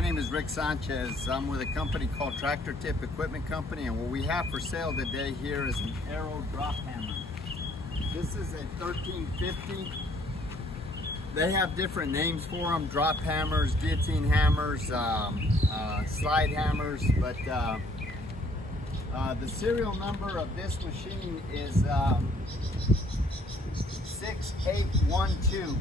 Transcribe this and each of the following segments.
My name is Rick Sanchez. I'm with a company called Tractor Tip Equipment Company, and what we have for sale today here is an Arrow drop hammer. This is a 1350. They have different names for them: drop hammers, guillotine hammers, slide hammers, but the serial number of this machine is 6812.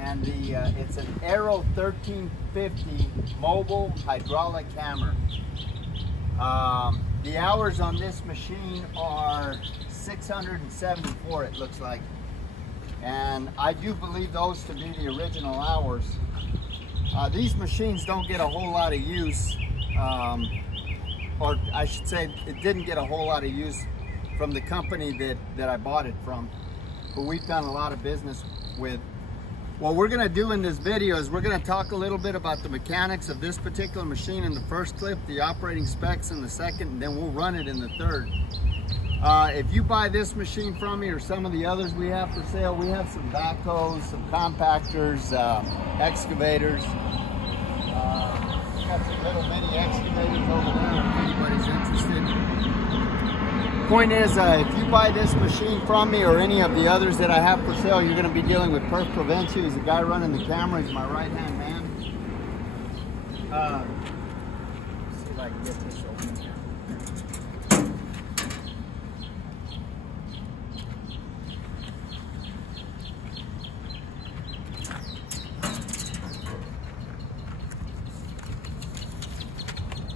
And it's an Arrow 1350 mobile hydraulic hammer. The hours on this machine are 674, it looks like. And I do believe those to be the original hours. These machines don't get a whole lot of use, or I should say it didn't get a whole lot of use from the company that I bought it from, but we've done a lot of business with. What we're going to do in this video is we're going to talk a little bit about the mechanics of this particular machine in the first clip, the operating specs in the second, and then we'll run it in the third. If you buy this machine from me or some of the others we have for sale, we have some backhoes, some compactors, excavators. We've got some little mini excavators over there if anybody's interested. Point is, if you buy this machine from me or any of the others that I have for sale, you're going to be dealing with Perf Prevention. He's the guy running the camera. He's my right-hand man. Let's see if I can get this open here.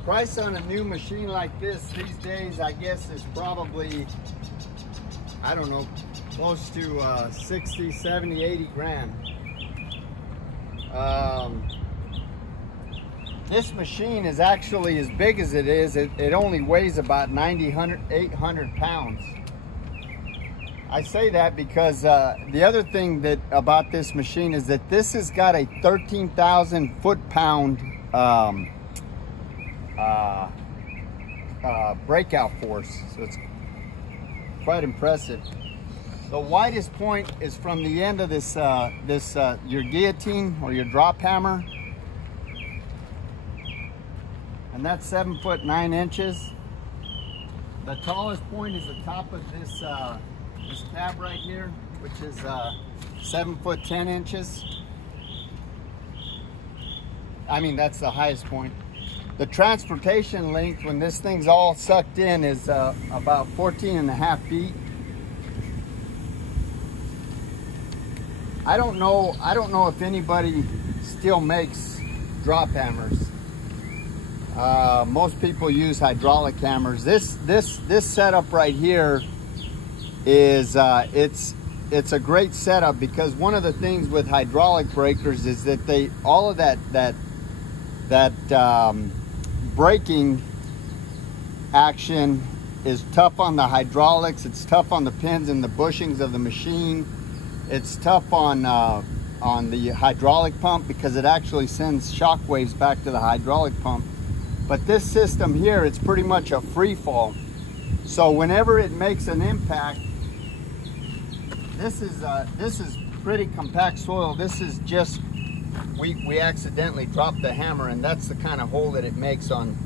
Price on a new machine like this these days, I guess, is probably, I don't know, close to 60, 70, 80 grand. This machine is actually, as big as it is, it only weighs about 800 pounds. I say that because the other thing about this machine is that this has got a 13,000 foot-pound breakout force, so it's quite impressive. The widest point is from the end of this your guillotine or your drop hammer, and that's 7 foot 9 inches. The tallest point is the top of this tab right here, which is 7 foot 10 inches. I mean, that's the highest point. The transportation length when this thing's all sucked in is about 14.5 feet. I don't know if anybody still makes drop hammers. Most people use hydraulic hammers. This setup right here is it's a great setup, because one of the things with hydraulic breakers is that all of that braking action is tough on the hydraulics. It's tough on the pins and the bushings of the machine. It's tough on the hydraulic pump, because it actually sends shock waves back to the hydraulic pump. But this system here, it's pretty much a free fall. So whenever it makes an impact, this is pretty compact soil. This is just, we accidentally dropped the hammer, and that's the kind of hole that it makes on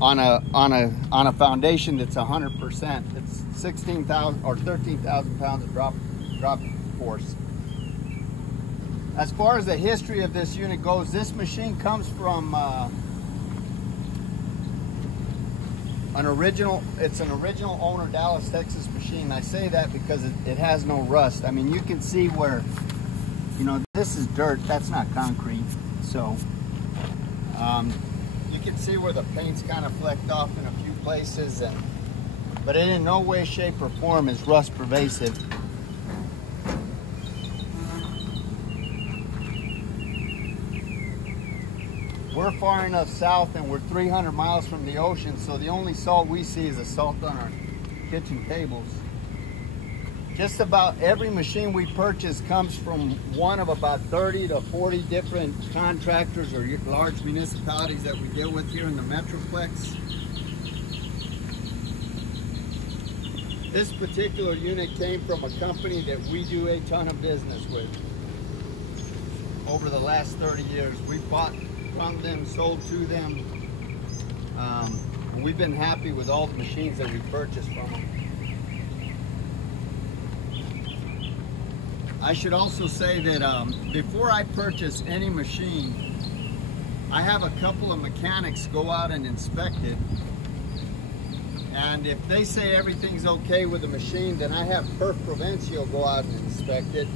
a foundation that's 100%. It's 16,000 or 13,000 pounds of drop force. As far as the history of this unit goes, this machine comes from it's an original owner, Dallas, Texas machine. I say that because it has no rust. I mean, you can see where, you know, this is dirt, that's not concrete. So you can see where the paint's kind of flecked off in a few places, but it in no way, shape, or form is rust pervasive. We're far enough south and we're 300 miles from the ocean, so the only salt we see is the salt on our kitchen tables. Just about every machine we purchase comes from one of about 30 to 40 different contractors or large municipalities that we deal with here in the Metroplex. This particular unit came from a company that we do a ton of business with. Over the last 30 years, we bought from them, sold to them. We've been happy with all the machines that we purchased from them. I should also say that before I purchase any machine, I have a couple of mechanics go out and inspect it. And if they say everything's okay with the machine, then I have Perf Provencio go out and inspect it.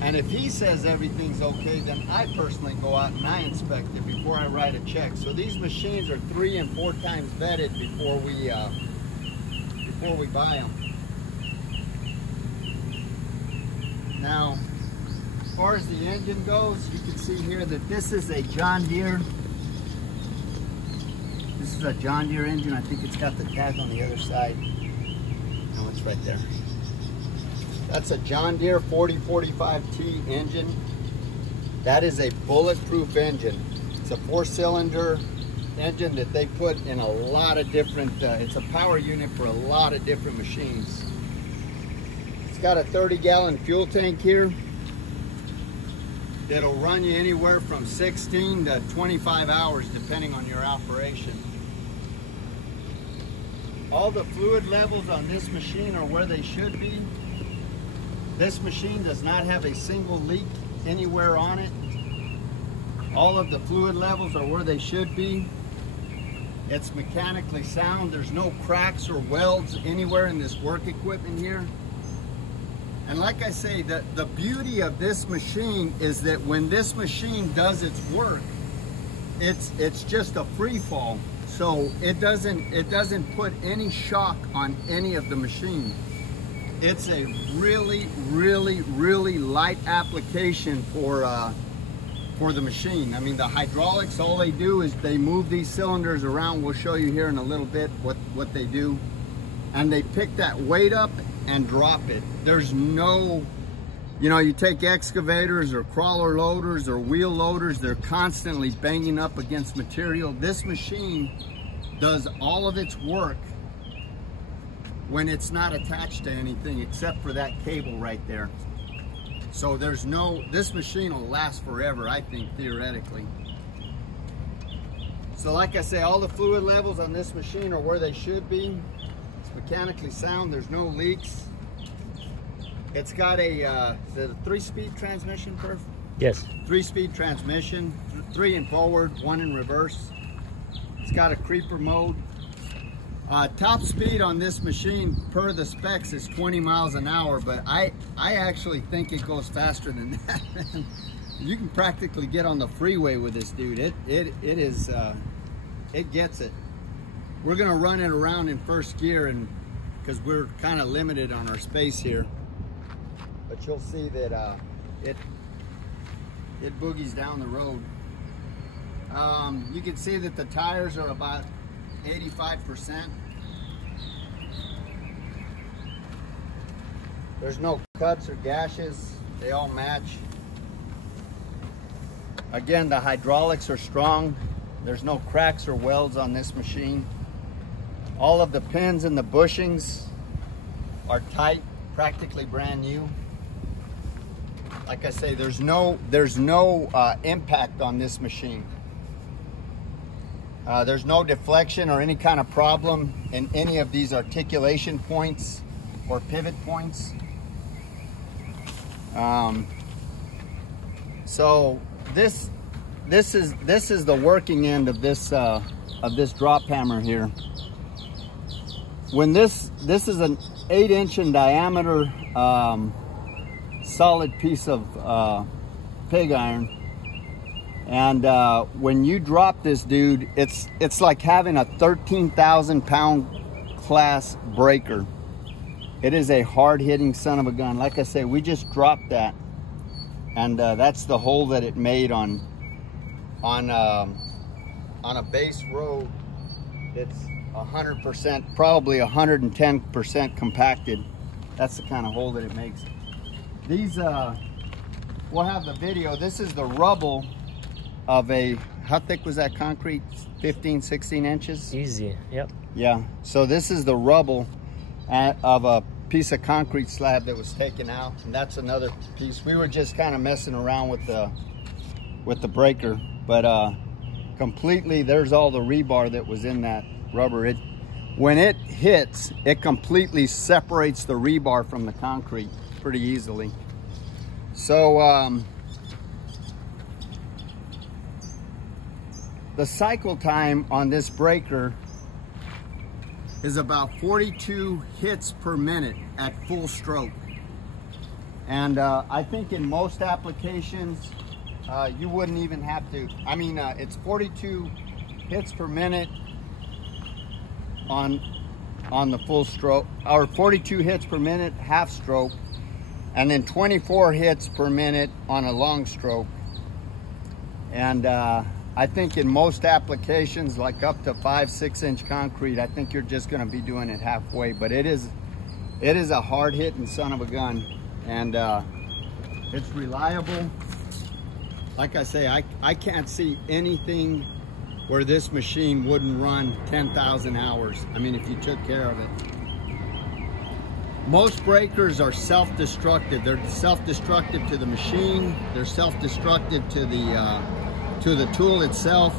And if he says everything's okay, then I personally go out and I inspect it before I write a check. So these machines are 3 and 4 times vetted before we buy them. Now, as far as the engine goes, you can see here that this is a John Deere. This is a John Deere engine. I think it's got the tag on the other side. No, it's right there. That's a John Deere 4045T engine. That is a bulletproof engine. It's a 4-cylinder engine that they put in a lot of different, it's a power unit for a lot of different machines. It's got a 30-gallon fuel tank here that'll run you anywhere from 16 to 25 hours depending on your operation. All the fluid levels on this machine are where they should be. This machine does not have a single leak anywhere on it. All of the fluid levels are where they should be. It's mechanically sound. There's no cracks or welds anywhere in this work equipment here. And like I say, the beauty of this machine is that when this machine does its work, it's just a free fall. So it doesn't put any shock on any of the machine. It's a really, really, really light application for the machine. I mean, the hydraulics, all they do is they move these cylinders around. We'll show you here in a little bit what they do. And they pick that weight up and drop it. There's no, you know, you take excavators or crawler loaders or wheel loaders, they're constantly banging up against material. This machine does all of its work when it's not attached to anything except for that cable right there. So there's no, this machine will last forever, I think, theoretically. So like I say, all the fluid levels on this machine are where they should be. It's mechanically sound, there's no leaks. It's got a 3-speed transmission, Perf? Yes. 3-speed transmission, 3 in forward, 1 in reverse. It's got a creeper mode. Top speed on this machine per the specs is 20 miles an hour, but I actually think it goes faster than that. You can practically get on the freeway with this dude. It gets it. We're gonna run it around in first gear, and because we're kind of limited on our space here. But you'll see that it boogies down the road. You can see that the tires are about 85%. There's no cuts or gashes. They all match. Again, the hydraulics are strong. There's no cracks or welds on this machine. All of the pins and the bushings are tight, practically brand new. Like I say, there's no impact on this machine. There's no deflection or any kind of problem in any of these articulation points or pivot points. So this is the working end of this drop hammer here. When this is an 8-inch in diameter solid piece of pig iron. And when you drop this dude, it's like having a 13,000 pound class breaker. It is a hard hitting son of a gun. Like I say, we just dropped that, and that's the hole that it made on a base road that's 100%, probably 110% compacted. That's the kind of hole that it makes. These, we'll have the video. This is the rubble of a, how thick was that concrete? 15, 16 inches? Easy, yep. Yeah, so this is the rubble of a piece of concrete slab that was taken out, and that's another piece. We were just kind of messing around with the breaker. but completely, there's all the rebar that was in that rubber. When it hits, it completely separates the rebar from the concrete pretty easily. So the cycle time on this breaker is about 42 hits per minute at full stroke. And I think in most applications, you wouldn't even have to, it's 42 hits per minute on the full stroke, or 42 hits per minute half stroke, and then 24 hits per minute on a long stroke. And I think in most applications, like up to 5-6 inch concrete, I think you're just gonna be doing it halfway, but it is a hard hitting son of a gun, and it's reliable. Like I say, I can't see anything where this machine wouldn't run 10,000 hours. I mean, if you took care of it. Most breakers are self-destructive. They're self-destructive to the machine. They're self-destructive to the tool itself.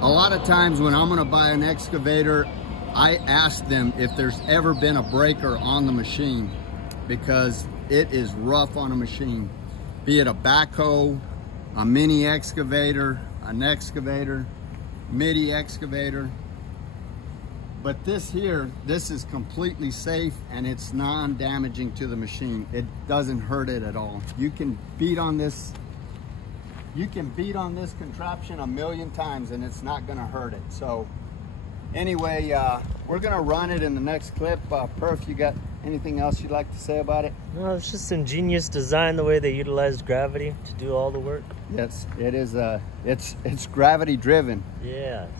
A lot of times when I'm gonna buy an excavator, I ask them if there's ever been a breaker on the machine, because it is rough on a machine. Be it a backhoe, a mini excavator, an excavator, midi excavator. But this here, this is completely safe and it's non-damaging to the machine. It doesn't hurt it at all. You can beat on this contraption 1,000,000 times and it's not gonna hurt it. So anyway, we're gonna run it in the next clip. Perf, you got anything else you'd like to say about it? No, it's just ingenious design, the way they utilized gravity to do all the work. Yes, it is. It's gravity driven. Yes.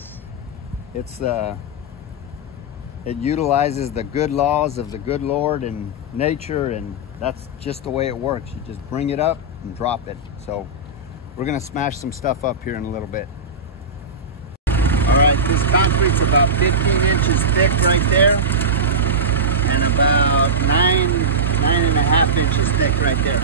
It utilizes the good laws of the good Lord and nature, and that's just the way it works. You just bring it up and drop it. So we're gonna smash some stuff up here in a little bit. All right, this concrete's about 15 inches thick right there, and about 9.5 inches thick right there.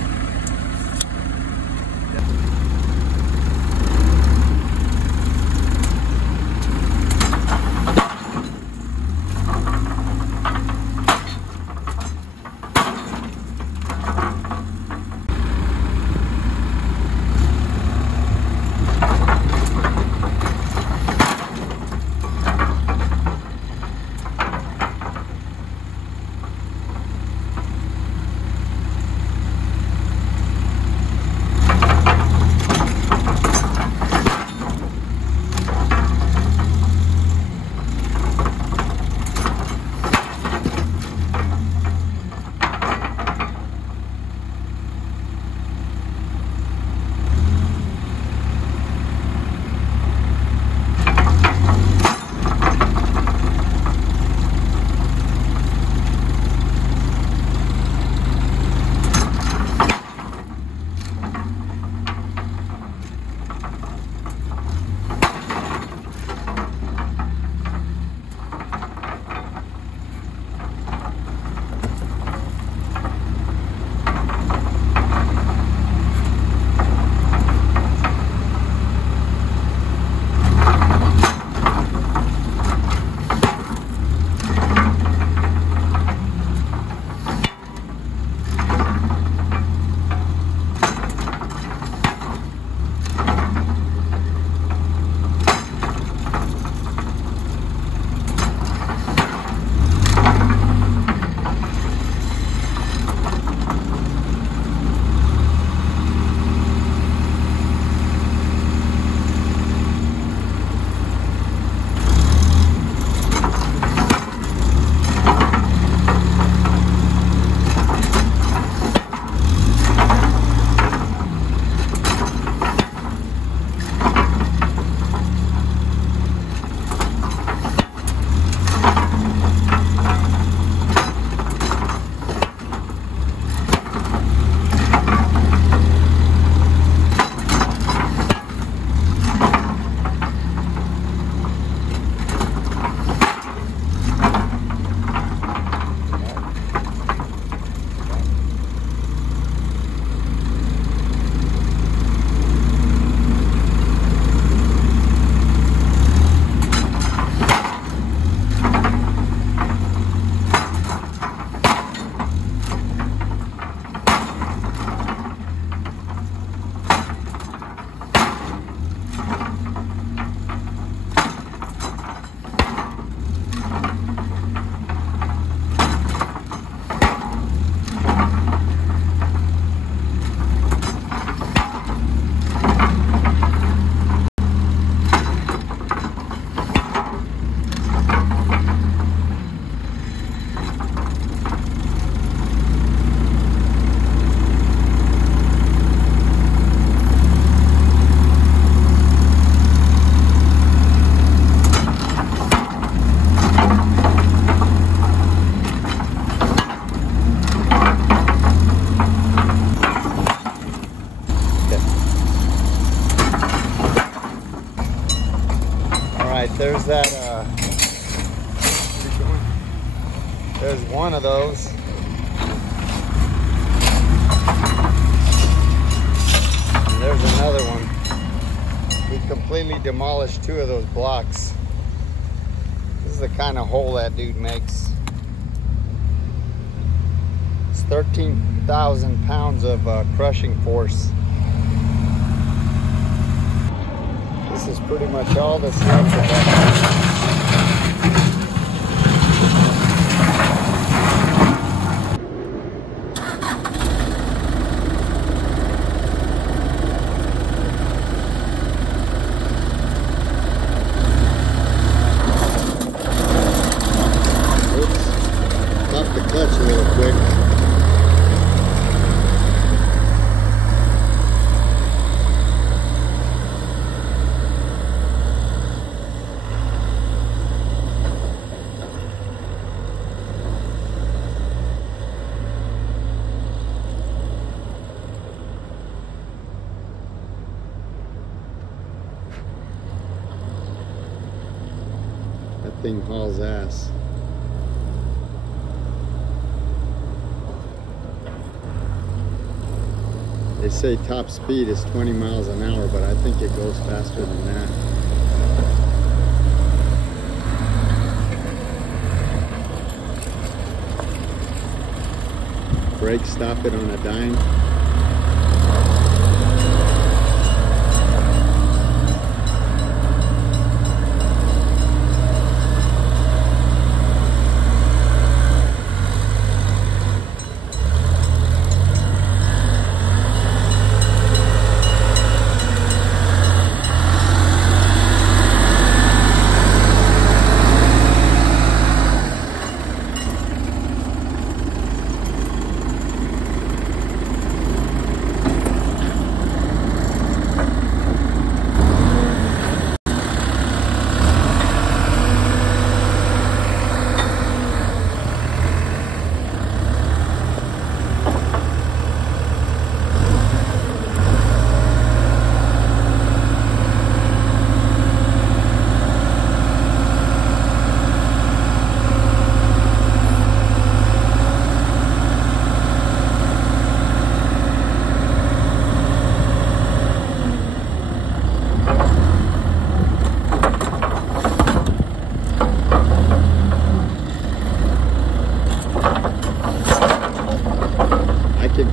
there's that, there's one of those. And there's another one. He completely demolished 2 of those blocks. This is the kind of hole that dude makes. It's 13,000 pounds of crushing force. This is pretty much all that's left of that. Thing hauls ass. They say top speed is 20 miles an hour, but I think it goes faster than that. Brake stop it on a dime.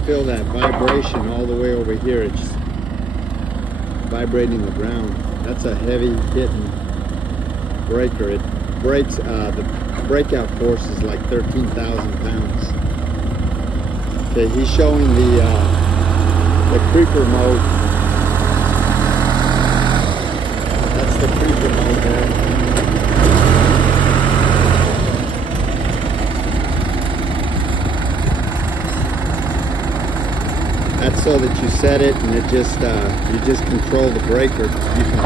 Feel that vibration all the way over here. It's just vibrating the ground. That's a heavy hitting breaker. It breaks, the breakout force is like 13,000 pounds. Okay, he's showing the creeper mode. That's the creeper mode there. That's so that you set it and it just you just control the breaker. You can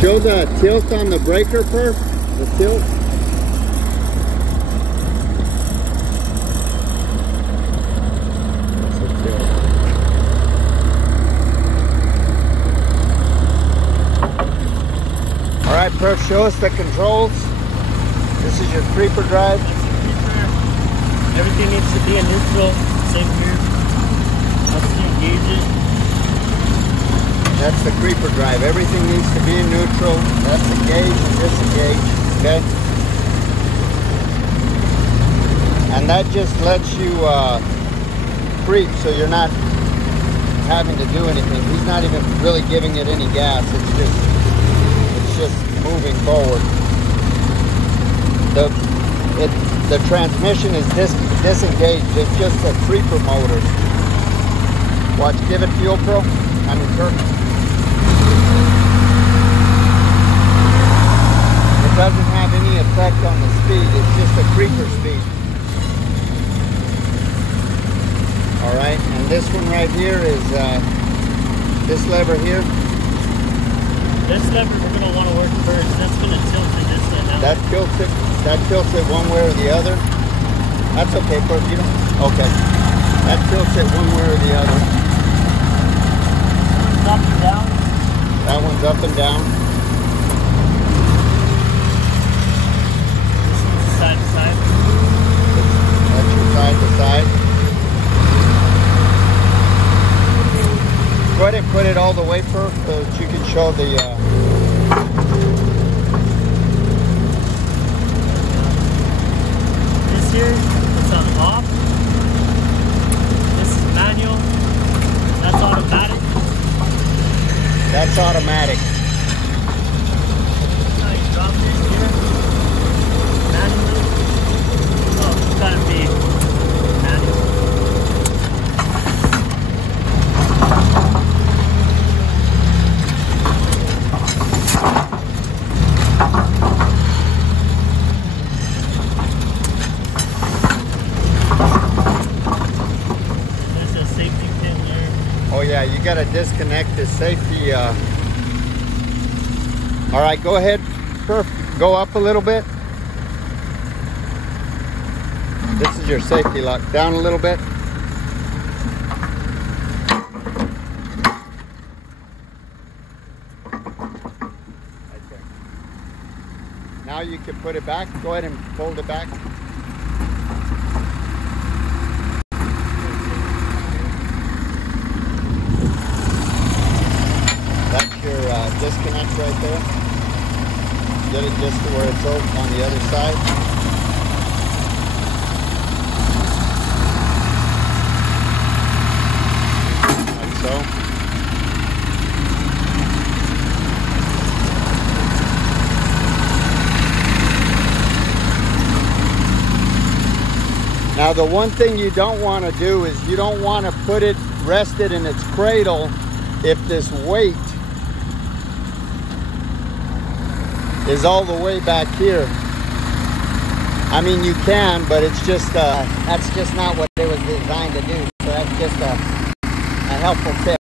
show the tilt on the breaker first. The tilt. That's the tilt. All right, Perf, show us the controls. This is your creeper drive. Everything needs to be in neutral. Same here. Up to engage it. That's the creeper drive. Everything needs to be in neutral. That's engage and disengage. Okay. And that just lets you creep, so you're not having to do anything. He's not even really giving it any gas. It's just moving forward. The transmission is disengaged. It's just a creeper motor. Watch, give it fuel, Pro. I mean, turn. It doesn't have any effect on the speed. It's just a creeper speed. All right, and this one right here is this lever here. This lever we're going to want to work first. That's going to tilt it this way. That tilts it one way or the other. That's okay, Perf. You don't. Okay. That tilts it one way or the other. up and down. That one's up and down. This one's side to side. That's your side to side. Go ahead and put it all the way first so that you can show the This here, it's on off. This is manual. That's automatic. That's automatic. Now you drop this here. Manually. Oh, it's gotta be manual. There's a safety pin there. Oh yeah, you gotta disconnect the safety. All right, go ahead, go up a little bit. This is your safety lock. Down a little bit. Right there. Now you can put it back. Go ahead and fold it back. That's your disconnect right there. Get it just to where it's open on the other side. Like so. Now the one thing you don't want to do is you don't want to put it rested in its cradle if this weight is all the way back here. I mean, you can, but it's just that's just not what it was designed to do. So that's just a helpful tip.